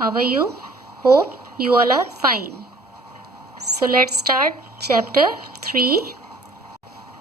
How are you? Hope you all are fine. So let's start chapter 3.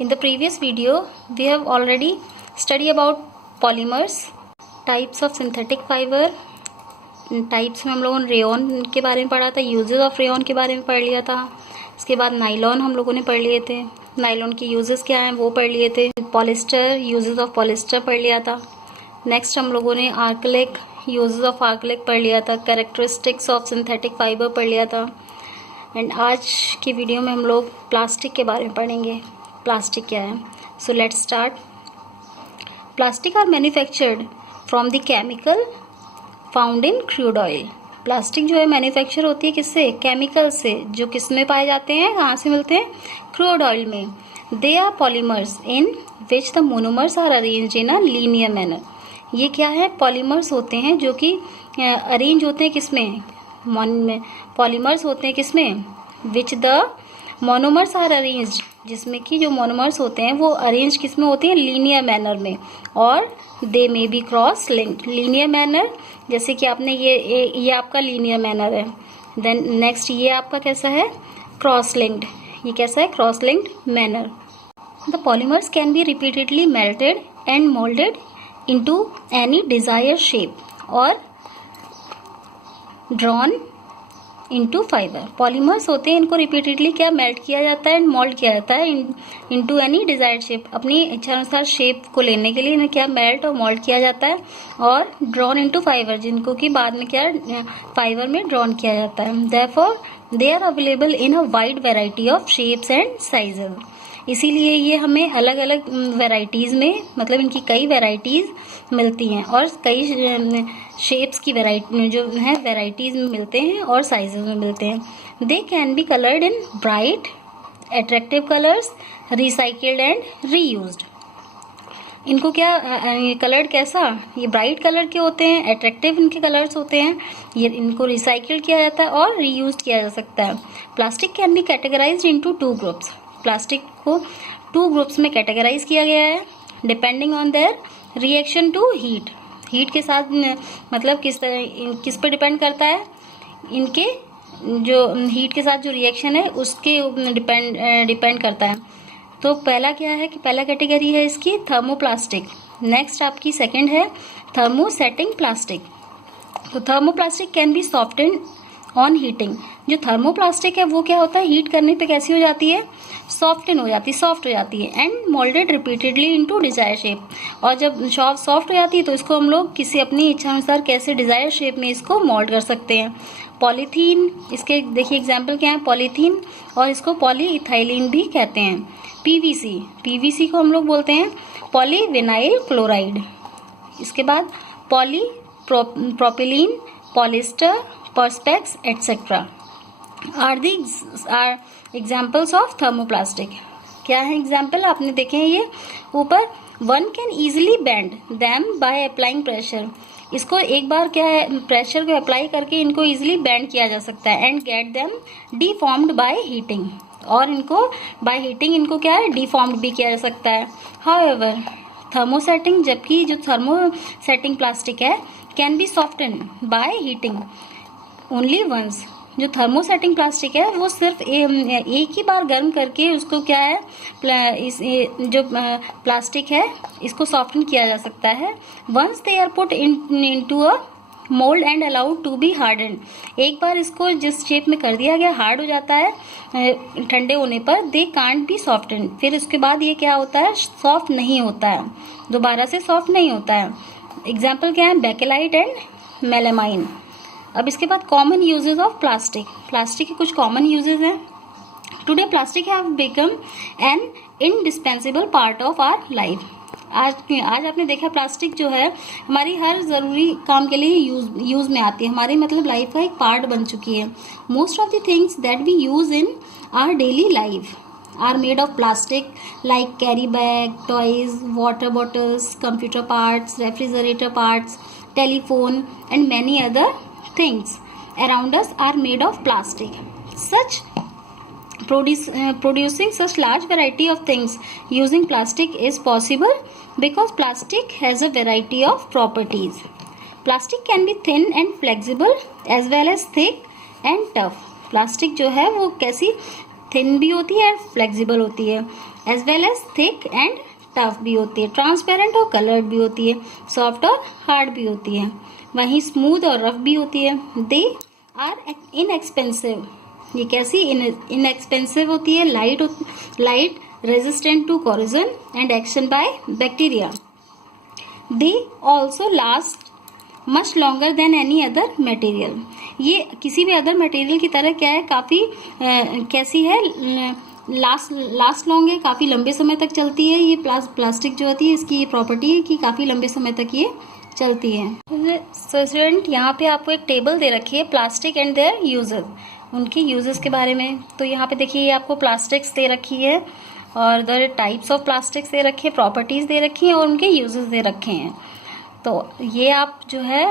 In the previous video, we have already studied about polymers, types of synthetic fiber. Types में हम लोगों ने rayon के बारे में पढ़ा था, uses of rayon के बारे में पढ़ लिया था. इसके बाद नाइलॉन हम लोगों ने पढ़ लिए थे, नाइलॉन के यूजेस क्या हैं वो पढ़ लिए थे. पॉलिस्टर, यूजेस ऑफ पॉलिस्टर पढ़ लिया था. नेक्स्ट हम लोगों ने आर्कलिक, यूजेस ऑफ आर्कलिक पढ़ लिया था. कैरेक्टरिस्टिक्स ऑफ सिंथेटिक फाइबर पढ़ लिया था. एंड आज की वीडियो में हम लोग प्लास्टिक के बारे में पढ़ेंगे. प्लास्टिक क्या है? So let's start. Plastic are manufactured from the chemical found in crude oil. Plastic जो है मैन्युफैक्चर होती है किससे? केमिकल से, जो किस में पाए जाते हैं, कहाँ से मिलते हैं? क्रूड ऑयल में. They are polymers in which the monomers are arranged in a linear manner. ये क्या है? पॉलीमर्स होते हैं जो कि अरेंज होते हैं किसमें? पॉलीमर्स होते हैं किसमें? Which the monomers are arranged, जिसमें कि जो मोनोमर्स होते हैं वो अरेंज किसमें होते हैं? लीनियर मैनर में. और they may be cross linked. Linear manner, जैसे कि आपने ये आपका लीनियर मैनर है. देन नेक्स्ट ये आपका कैसा है? Cross linked. ये कैसा है? Cross linked manner. The polymers can be repeatedly melted and moulded into any desired shape or drawn into fiber. Polymers होते हैं, इनको रिपीटेडली क्या मेल्ट किया जाता है एंड मोल्ड किया जाता है into any desired shape. अपनी इच्छा अनुसार शेप को लेने के लिए इन्हें क्या मेल्ट और मोल्ड किया जाता है. और ड्रॉन into फाइबर, जिनको कि बाद में क्या फाइबर में ड्रॉन किया जाता है. therefore they are available in a wide variety of shapes and sizes. इसीलिए ये हमें अलग अलग वैरायटीज़ में, मतलब इनकी कई वैरायटीज़ मिलती हैं और कई शेप्स की वैरायटी जो है वैरायटीज़ में मिलते हैं और साइजेस में मिलते हैं. They can be coloured in bright attractive colours, recycled and reused. इनको क्या कलर्ड कैसा? ये ब्राइट कलर के होते हैं, अट्रैक्टिव इनके कलर्स होते हैं. ये इनको रिसाइकिल किया जाता है और रीयूज किया जा सकता है. Plastic can be categorized into 2 groups. Plastic को 2 ग्रुप्स में कैटेगराइज किया गया है depending on their reaction to heat. Heat के साथ मतलब किस पर डिपेंड करता है? इनके जो हीट के साथ जो रिएक्शन है उसके डिपेंड करता है. तो पहला क्या है कि पहला कैटेगरी है इसकी थर्मोप्लास्टिक. नेक्स्ट आपकी सेकंड है थर्मोसेटिंग प्लास्टिक. तो thermoplastic can be softened on heating. जो थर्मोप्लास्टिक है वो क्या होता है? हीट करने पे कैसी हो जाती है? सॉफ्टन हो जाती है, सॉफ्ट हो जाती है. And moulded repeatedly into desire shape. और जब सॉफ्ट हो जाती है तो इसको हम लोग किसी अपनी इच्छा अनुसार कैसे डिजायर शेप में इसको मोल्ड कर सकते हैं. पॉलीथीन, इसके देखिए एग्जाम्पल क्या है? पॉलीथीन, और इसको पॉलीइथाइलिन भी कहते हैं. पीवीसी, पीवीसी को हम लोग बोलते हैं पॉलीविनाइल क्लोराइड. इसके बाद propylene, polyester, perspex etc. are examples of thermoplastic. क्या है एग्जाम्पल? आपने देखे हैं ये ऊपर. One can easily bend them by applying pressure. इसको एक बार क्या है प्रेशर को अप्लाई करके इनको इजीली बेंड किया जा सकता है. And get them deformed by heating. और इनको बाय हीटिंग इनको क्या है? डिफॉर्म्ड भी किया जा सकता है. हाउएवर थर्मोसेटिंग, जबकि जो थर्मोसेटिंग प्लास्टिक है can be soften by heating only once. जो थर्मोसेटिंग प्लास्टिक है वो सिर्फ एक ही बार गर्म करके उसको क्या है जो प्लास्टिक है इसको सॉफ्टन किया जा सकता है. Once they are put into a mould and allowed to be harden. एक बार इसको जिस शेप में कर दिया गया हार्ड हो जाता है ठंडे होने पर. They can't be soften. फिर उसके बाद ये क्या होता है? सॉफ्ट नहीं होता है, दोबारा से सॉफ्ट नहीं होता है. एग्जाम्पल क्या है? Bakelite and melamine. अब इसके बाद common uses of plastic. Plastic के कुछ कॉमन यूजेस हैं. Today plastic have become an indispensable part of our life. आज आपने देखा प्लास्टिक जो है हमारी हर ज़रूरी काम के लिए यूज़ में आती है. हमारी मतलब लाइफ का एक पार्ट बन चुकी है. Most of the things that we use in our daily life are made of plastic, like carry bag, toys, water bottles, computer parts, refrigerator parts, telephone and many other things around us are made of plastic. Producing such large variety of things using plastic is possible because plastic has a variety of properties. Plastic can be thin and flexible as well as thick and tough. Plastic जो है वो कैसी, thin भी होती है, flexible होती है, as well as thick and tough भी होती है, ट्रांसपेरेंट और कलर्ड भी होती है, सॉफ्ट और हार्ड भी होती है, वहीं स्मूथ और रफ भी होती है। दे आर इनएक्सपेंसिव, ये कैसी, इनएक्सपेंसिव होती है, light resistant to corrosion and action by bacteria. They also last much longer than any other material, ये किसी भी अदर मटेरियल की तरह क्या है, काफ़ी कैसी है, लास्ट लॉन्ग है, काफ़ी लंबे समय तक चलती है। ये प्लास्टिक जो होती है इसकी ये प्रॉपर्टी है कि काफ़ी लंबे समय तक ये चलती है। सो स्टूडेंट, यहाँ पे आपको एक टेबल दे रखी है प्लास्टिक एंड देयर यूजेस, उनके यूजेस के बारे में। तो यहाँ पे देखिए ये आपको प्लास्टिक्स दे रखी है और द टाइप्स ऑफ प्लास्टिक्स दे रखे हैं, प्रॉपर्टीज़ दे रखी हैं और उनके यूजेस दे रखे हैं। तो ये आप जो है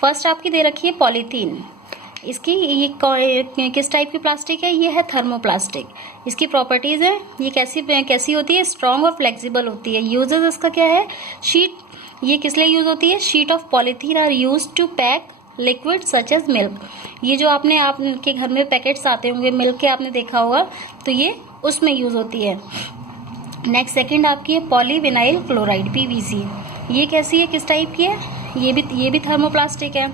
फर्स्ट आपकी दे रखी है पॉलीथीन, इसकी ये किस टाइप की प्लास्टिक है, ये है थर्मोप्लास्टिक। इसकी प्रॉपर्टीज़ है, ये कैसी होती है, स्ट्रॉन्ग और फ्लेक्सिबल होती है। यूजेस इसका क्या है, शीट, ये किस लिए यूज़ होती है, sheet of polythene are use to pack liquid such as milk, ये जो आपके घर में पैकेट्स आते होंगे मिल्क के, आपने देखा होगा, तो ये उसमें यूज़ होती है। नेक्स्ट सेकंड आपकी है पॉलीविनाइल क्लोराइड PVC, ये कैसी है, किस टाइप की है, ये भी थर्मोप्लास्टिक है।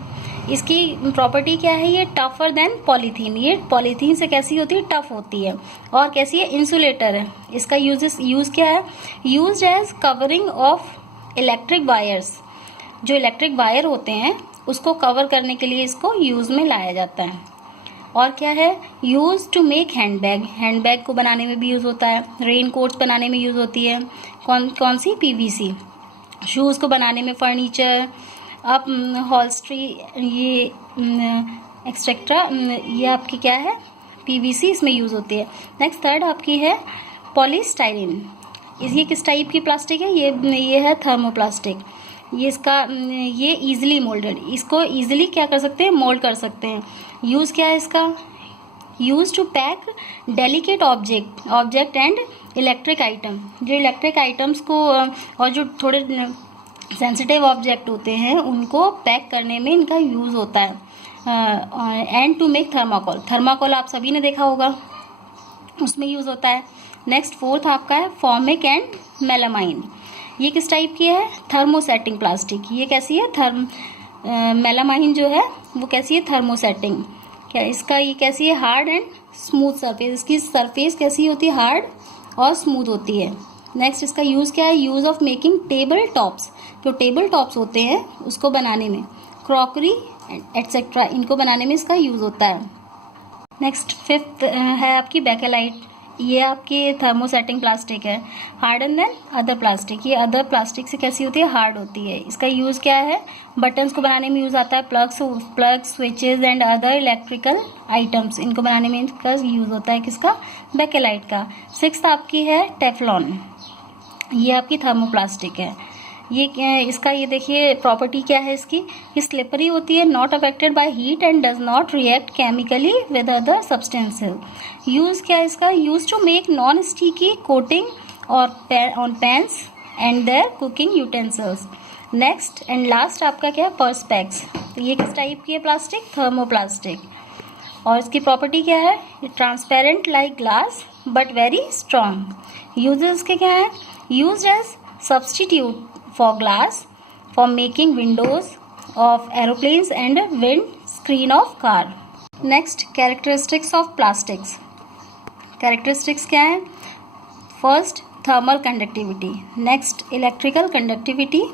इसकी प्रॉपर्टी क्या है, ये टफर देन पॉलीथीन, ये पॉलीथीन से कैसी होती है, टफ होती है और कैसी है, इंसुलेटर है। इसका यूज़ क्या है, used as covering of electric wires, जो इलेक्ट्रिक वायर होते हैं उसको कवर करने के लिए इसको यूज़ में लाया जाता है। और क्या है, यूज टू मेक हैंडबैग को बनाने में भी यूज़ होता है, रेन कोट्स बनाने में यूज़ होती है, कौन सी, PVC, शूज़ को बनाने में, फर्नीचर, अब हॉल्स्ट्री, ये एक्सेट्रा, ये आपकी क्या है, PVC इसमें यूज़ होती है। नेक्स्ट थर्ड आपकी है पॉलीस्टाइरीन, ये किस टाइप की प्लास्टिक है, ये है थर्मोप्लास्टिक। ये ईजिली मोल्डेड, इसको ईजिली क्या कर सकते हैं, मोल्ड कर सकते हैं। यूज़ क्या है इसका, use to pack delicate object and electric item, जो इलेक्ट्रिक आइटम्स को और जो थोड़े सेंसिटिव ऑब्जेक्ट होते हैं उनको पैक करने में इनका यूज़ होता है। एंड टू मेक थर्माकोल आप सभी ने देखा होगा, उसमें यूज़ होता है। नेक्स्ट फोर्थ आपका है फॉर्मिक एंड मेलामाइन, ये किस टाइप की है, थर्मोसेटिंग प्लास्टिक, ये कैसी है, मेलामाइन जो है वो कैसी है, थर्मोसेटिंग। क्या इसका, ये कैसी है, हार्ड एंड स्मूथ सरफेस, इसकी सरफेस कैसी होती है, हार्ड और स्मूथ होती है। नेक्स्ट इसका यूज़ क्या है, use of making table tops, जो टेबल टॉप्स होते हैं उसको बनाने में, क्रॉकरी एटसेट्रा, इनको बनाने में इसका यूज़ होता है। नेक्स्ट फिफ्थ है आपकी बेकेलाइट, ये आपकी थर्मोसेटिंग प्लास्टिक है, हार्डर देन अदर प्लास्टिक, ये अदर प्लास्टिक से कैसी होती है, हार्ड होती है। इसका यूज़ क्या है, बटन्स को बनाने में यूज़ आता है, plug switches and other electrical items, इनको बनाने में इसका यूज़ होता है, किसका, बेकेलाइट का। सिक्स्थ आपकी है टेफ्लॉन, ये आपकी थर्मोप्लास्टिक है। ये देखिए प्रॉपर्टी क्या है इसकी, ये स्लिपरी होती है, not affected by heat and does not react chemically with other substances. Use क्या है इसका, use to make non sticky coating और on pans and their cooking utensils. Next and last आपका क्या है, पर्सपेक्स, तो ये किस टाइप की है प्लास्टिक, थर्मोप्लास्टिक। और इसकी प्रॉपर्टी क्या है, ये transparent like glass but very strong. Uses के क्या है, used as substitute for glass, for making windows of aeroplanes and wind screen of car. Next, characteristics of plastics. Characteristics क्या है, first thermal conductivity, next electrical conductivity,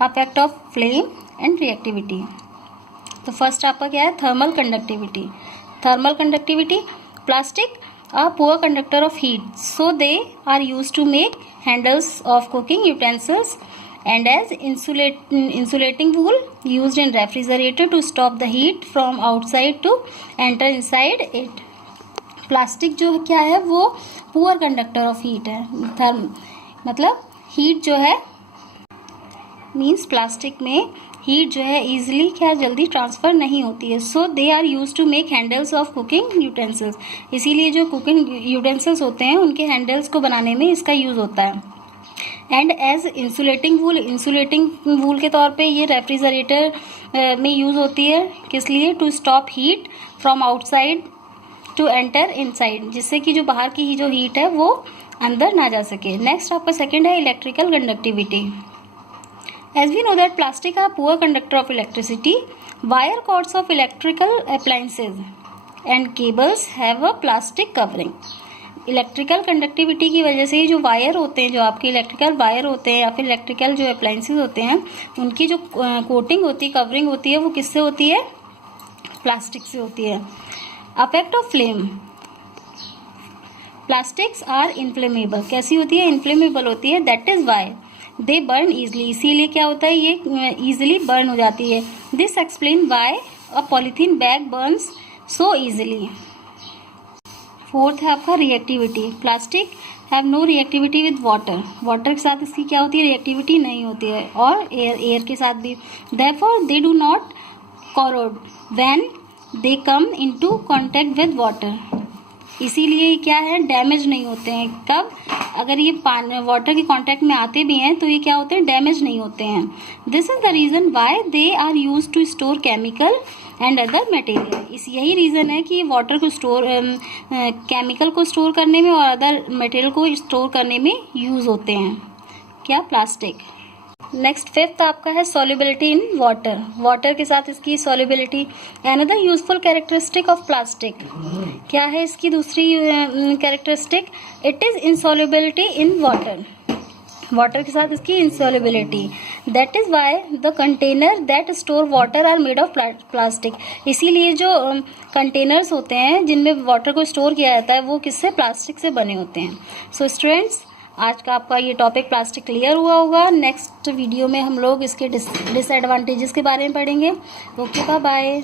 effect of flame and reactivity. तो first आपका क्या है, thermal conductivity. Thermal conductivity, plastic a poor conductor of heat, so they are used to make handles of cooking utensils and as insulating wool used in refrigerator to stop the heat from outside to enter inside it. Plastic जो क्या है वो poor conductor of heat है, मतलब heat जो है, means plastic में heat जो है ईजिली क्या जल्दी ट्रांसफ़र नहीं होती है। So they are use to make handles of cooking utensils, इसीलिए जो कुकिंग यूटेंसिल्स होते हैं उनके हैंडल्स को बनाने में इसका यूज़ होता है। एंड एज इंसुलेटिंग वूल के तौर पे ये रेफ्रिजरेटर में यूज़ होती है। किस लिए? To stop heat from outside to enter inside, जिससे कि जो बाहर की जो हीट है वो अंदर ना जा सके। नेक्स्ट आपका सेकंड है electrical conductivity. As we know that plastic are poor conductor of electricity, wire cords of electrical appliances and cables have a plastic covering. Electrical conductivity की वजह से जो वायर होते हैं, जो आपके इलेक्ट्रिकल वायर होते हैं या फिर इलेक्ट्रिकल जो अप्लायंसेज होते हैं, उनकी जो कोटिंग होती है, कवरिंग होती है, वो किससे होती है? प्लास्टिक से होती है। Affect of flame, plastics are inflammable. कैसी होती है? इनफ्लेमेबल होती है। That is why they burn easily, इसीलिए क्या होता है? ये ईजिली बर्न हो जाती है। This explain why a polythene bag burns so easily. Fourth है आपका reactivity. Plastic have no reactivity with water, water के साथ इसकी क्या होती है? रिएक्टिविटी नहीं होती है, और एयर के साथ भी। Therefore they do not corrode when they come into contact with water, इसीलिए क्या है? डैमेज नहीं होते हैं। कब? अगर ये वाटर के कांटेक्ट में आते भी हैं तो ये क्या होते हैं? डैमेज नहीं होते हैं। This is the reason why they are use to store chemical and other material. इस यही रीज़न है कि वाटर को स्टोर केमिकल को स्टोर करने में और अदर मटेरियल को स्टोर करने में यूज़ होते हैं। क्या? प्लास्टिक। नेक्स्ट फिफ्थ आपका है सॉल्युबिलिटी इन वाटर, वाटर के साथ इसकी solubility. Another useful characteristic of plastic, क्या है इसकी दूसरी characteristic? It is insolubility in water, water के साथ इसकी insolubility. That is why the container that store water are made of plastic, इसीलिए जो कंटेनर्स होते हैं जिनमें वाटर को स्टोर किया जाता है वो किससे? प्लास्टिक से बने होते हैं। सो स्टूडेंट्स, आज का आपका ये टॉपिक प्लास्टिक क्लियर हुआ होगा। नेक्स्ट वीडियो में हम लोग इसके डिसएडवांटेजेस के बारे में पढ़ेंगे। Okay, bye bye.